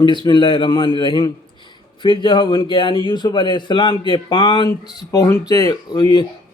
बिस्मिल्लाहिर्रहमानिर्रहीम। फिर जब उनके यानी यूसुफ अलैहिस्सलाम के पास पहुँचे,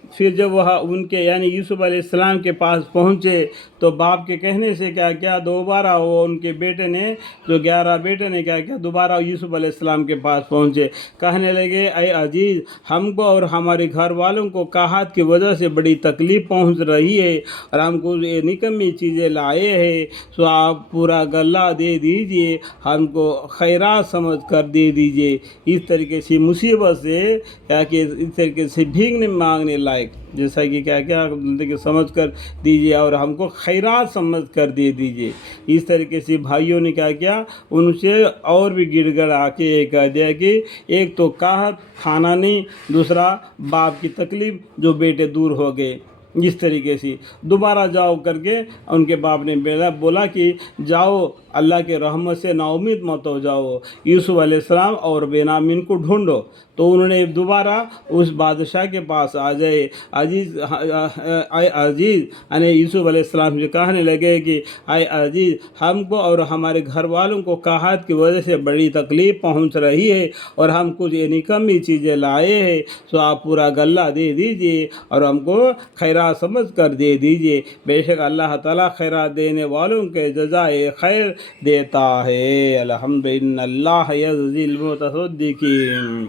फिर जब वह उनके यानी यूसुफ अलैहिस्सलाम के पास पहुँचे तो बाप के कहने से क्या किया, दोबारा वो उनके बेटे ने, जो 11 बेटे ने क्या किया, दोबारा यूसुफ अलैहिस्सलाम के पास पहुँचे। कहने लगे, ऐ अजीज़, हमको और हमारे घर वालों को काहत की वजह से बड़ी तकलीफ़ पहुँच रही है और हमको ये निकम्मी चीज़ें लाए हैं, तो आप पूरा गल्ला दे दीजिए, हमको खैरात समझ कर दे दीजिए। इस तरीके से मुसीबत से क्या कि इस तरीके से भीखने मांगने लायक, जैसा कि क्या क्या देखिए समझ कर दीजिए और हमको खैरात समझ कर दे दीजिए। इस तरीके से भाइयों ने क्या किया, उनसे और भी गिड़गड़ा के कह दिया कि एक तो काहत, खाना नहीं, दूसरा बाप की तकलीफ़, जो बेटे दूर हो गए। इस तरीके से दोबारा जाओ करके उनके बाप ने बोला कि जाओ, अल्लाह के रहमत से नाउमीद मत हो जाओ, यूसुफ अलैहिस्सलाम और बेनामिन को ढूंढो। तो उन्होंने दोबारा उस बादशाह के पास आ जाए। अजीज़ अजीज़ यानी यूसुफ अलैहिस्सलाम से कहने लगे कि आए अजीज़, हमको और हमारे घर वालों को काहत की वजह से बड़ी तकलीफ़ पहुंच रही है और हम कुछ निकम्मी चीज़ें लाए हैं, तो आप पूरा गल्ला दे दीजिए और हमको खैरात समझ कर दे दीजिए। बेशक अल्लाह ताला खैरात देने वालों के जज़ाए खैर देता है। अल्हम्दुलिल्लाह यज़्ज़िल मुतसद्दिकीन।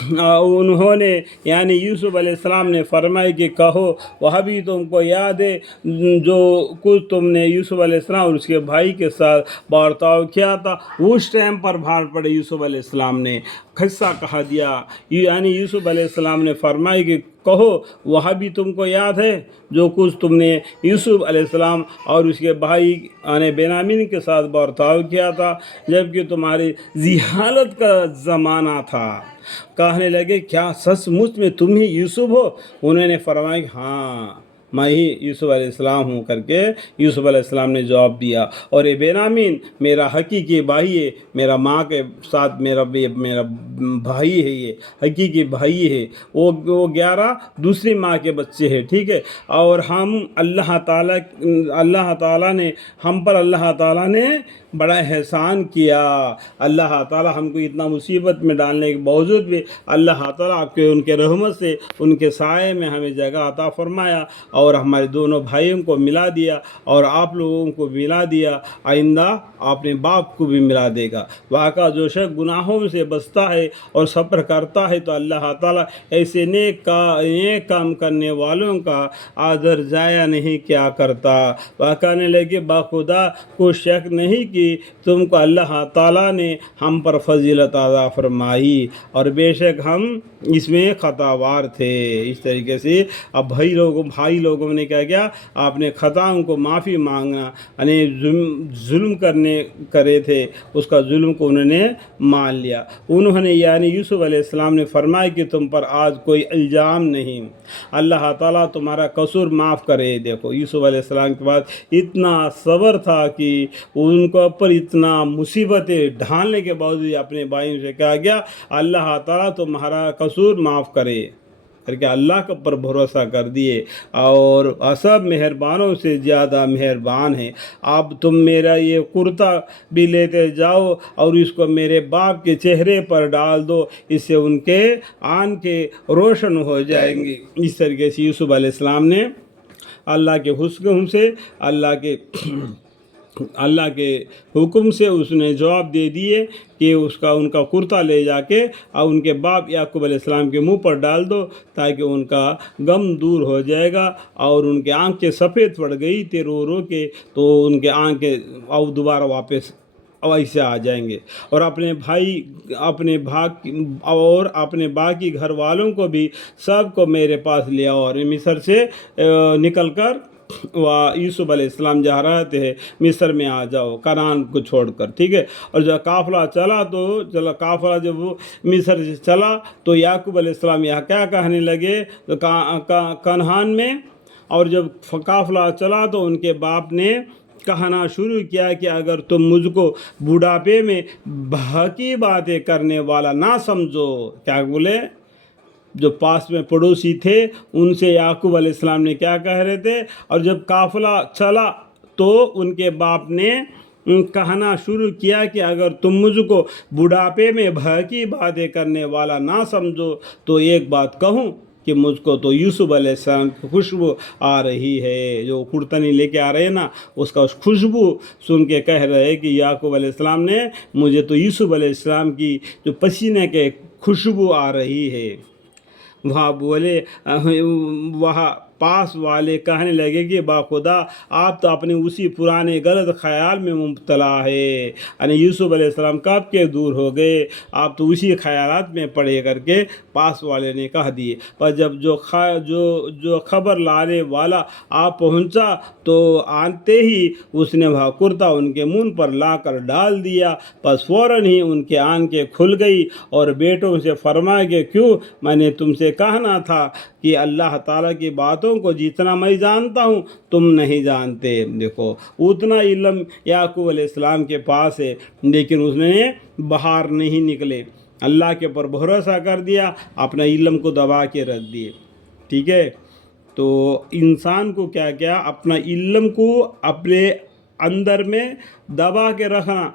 उन्होंने यानी यूसुफ अलैहिस्सलाम ने फरमाया कि कहो, वह भी तुमको याद है जो कुछ तुमने यूसुफ अलैहिस्सलाम और उसके भाई के साथ बर्ताव किया था। उस टाइम पर भार पड़े यूसुफ अलैहिस्सलाम ने किस्सा कहा दिया। यानी यूसुफ अलैहिस्सलाम ने फरमाया कि कहो, वह भी तुमको याद है जो कुछ तुमने यूसुफ अलैहिस्सलाम और उसके भाई यानी बेनामिन के साथ बर्ताव किया था, जबकि तुम्हारी जिहालत का ज़माना था। कहने लगे, क्या सचमुच में तुम ही यूसुफ हो? उन्होंने फरमाया, हाँ मैं ही यूसुफ अलैहिस्सलाम हूँ करके यूसुफ अलैहिस्सलाम ने जवाब दिया। और ये बेनामिन मेरा हकीकी भाई है, मेरा माँ के साथ मेरा भाई है, ये हकीकी भाई है। वो 11 दूसरी माँ के बच्चे हैं, ठीक है। और हम अल्लाह ताला ने हम पर अल्लाह ताला ने बड़ा एहसान किया। अल्लाह ताला हमको इतना मुसीबत में डालने के बावजूद भी अल्लाह ताला आपके उनके रहमत से उनके साए में हमें जगह अता फरमाया और हमारे दोनों भाइयों को मिला दिया और आप लोगों को मिला दिया। आइंदा अपने बाप को भी मिला देगा। वाक़ा जो शख्स गुनाहों से बचता है और सब्र करता है तो अल्लाह ताला ऐसे नेक काम करने वालों का आदर जाया नहीं क्या करता। वह कहने लगे, बाखुदा को शक नहीं कि तुमको अल्लाह ताला ने हम पर फजीलत अता फरमाई और बेशक हम इसमें ख़तावार थे। इस तरीके से अब भाई लोगों ने क्या किया, आपने ख़ताओं को माफ़ी मांगना यानी जुल्म करे थे, उसका जुल्म को उन्होंने मान लिया। उन्होंने यानी यूसुफ अलैहिस्सलाम ने फरमाया कि तुम पर आज कोई इल्ज़ाम नहीं, अल्लाह ताला तुम्हारा कसूर माफ़ करे। देखो यूसुफ अलैहिस्सलाम के बाद इतना सब्र था कि उनको ऊपर इतना मुसीबतें ढालने के बावजूद अपने भाइयों से कहा गया, अल्लाह ताला तुम्हारा कसूर माफ़ करे करके अल्लाह के ऊपर भरोसा कर दिए और सब मेहरबानों से ज़्यादा मेहरबान है। अब तुम मेरा ये कुर्ता भी लेते जाओ और इसको मेरे बाप के चेहरे पर डाल दो, इससे उनके आंखें रोशन हो जाएंगी। इस तरीके से यूसुफ अलैहिस्सलाम ने अल्लाह के हुक्म से अल्लाह के हुक्म से उसने जवाब दे दिए कि उनका कुर्ता ले जाके और उनके बाप याकूब अलैहिस्सलाम के मुंह पर डाल दो ताकि उनका गम दूर हो जाएगा। और उनके आंखें सफ़ेद पड़ गई थे रो रो के, तो उनके आंखें और दोबारा वापस ऐसे आ जाएंगे। और अपने बाकी घर वालों को भी सबको मेरे पास ले आओ और मिस्र से निकल कर वह यूसुफ अलैहिस्सलाम जहाँ रहते हैं मिस्र में आ जाओ, कनान को छोड़कर, ठीक है। और जब काफ़िला जब वो मिस्र से चला तो याकूब अलैहिस्सलाम यहाँ क्या कहने लगे, तो कनान में। और जब काफ़िला चला तो उनके बाप ने कहना शुरू किया कि अगर तुम मुझको बुढ़ापे में बहकी बातें करने वाला ना समझो। क्या बोले, जो पास में पड़ोसी थे उनसे याकूब अलैहिस्सलाम ने क्या कह रहे थे। और जब काफ़िला चला तो उनके बाप ने कहना शुरू किया कि अगर तुम मुझको बुढ़ापे में भड़की बातें करने वाला ना समझो तो एक बात कहूँ कि मुझको तो यूसुफ अलैहिस्सलाम की खुशबू आ रही है। जो कुर्तनी लेके आ रहे हैं ना, उसका उस खुशबू सुन के कह रहे हैं कि याकूब अलैहिस्सलाम ने, मुझे तो यूसुफ अलैहिस्सलाम की जो पसीने के खुशबू आ रही है। वहाँ बोले वहाँ पास वाले कहने लगे कि बाखुदा आप तो अपने उसी पुराने गलत ख्याल में मुब्तला है, यानी यूसुफ अलैहिस्सलाम कब के दूर हो गए, आप तो उसी ख्यालात में पड़े करके पास वाले ने कह दिए। पर जब जो खबर लाने वाला आप पहुंचा तो आते ही उसने वह कुर्ता उनके मुंह पर लाकर डाल दिया। बस फ़ौरन ही उनके आंखें खुल गई और बेटों से फरमाया कि क्यों, मैंने तुमसे कहना था कि अल्लाह ताला की बातों को जितना मैं जानता हूँ तुम नहीं जानते। देखो उतना इल्म याकूब अलैहिस्सलाम के पास है, लेकिन उसने बाहर नहीं निकले, अल्लाह के ऊपर भरोसा कर दिया, अपना इल्म को दबा के रख दिए। ठीक है, तो इंसान को क्या क्या अपना इल्म को अपने अंदर में दबा के रखना।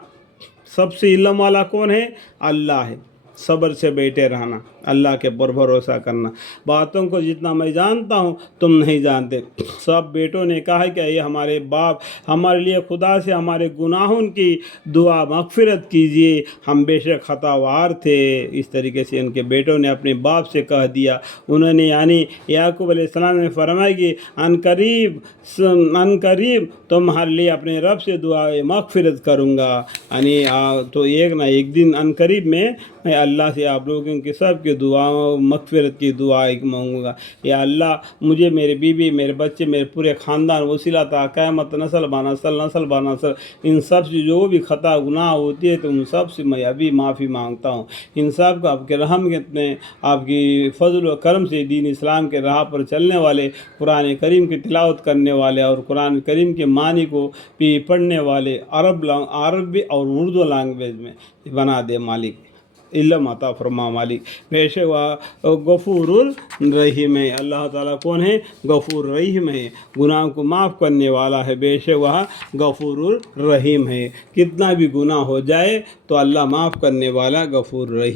सबसे इल्म वाला कौन है? अल्लाह है। सब्र से बैठे रहना, अल्लाह के पर भरोसा करना। बातों को जितना मैं जानता हूँ तुम नहीं जानते। सब बेटों ने कहा कि ये हमारे बाप, हमारे लिए खुदा से हमारे गुनाहों की दुआ मगफिरत कीजिए, हम बेशक खतावार थे। इस तरीके से उनके बेटों ने अपने बाप से कह दिया। उन्होंने यानी याकूब अलैहिस्सलाम ने फरमाया कि अनकरीब तुम्हारे लिए अपने रब से दुआ मगफिरत करूँगा, यानी तो एक ना एक दिन अनकरीब में मैं अल्लाह से आप लोगों के सब के दुआओं मगफिरत की दुआ मांगूंगा। या अल्लाह मुझे, मेरे बीवी, मेरे बच्चे, मेरे पूरे ख़ानदान वसीला था क़यामत नस्ल बानस्ल इन सब से जो भी ख़ता गुनाह होती है तो उन सब से मैं अभी माफ़ी मांगता हूँ। इन सब को आपके रहम में, आपकी फजल व करम से दीन इस्लाम के राह पर चलने वाले, कुरान करीम की तिलावत करने वाले और कुरान करीम के मानी को भी पढ़ने वाले अरबी और उर्दू लैंग्वेज में बना दे मालिक। इल्म अता फरमा मालिक। बेशक वह गफूरुर रहीम है। अल्लाह ताला कौन है? गफूर रहीम है, गुनाह को माफ़ करने वाला है। बेशक वह गफूरुर रहीम है। कितना भी गुनाह हो जाए तो अल्लाह माफ़ करने वाला गफूर रहीम।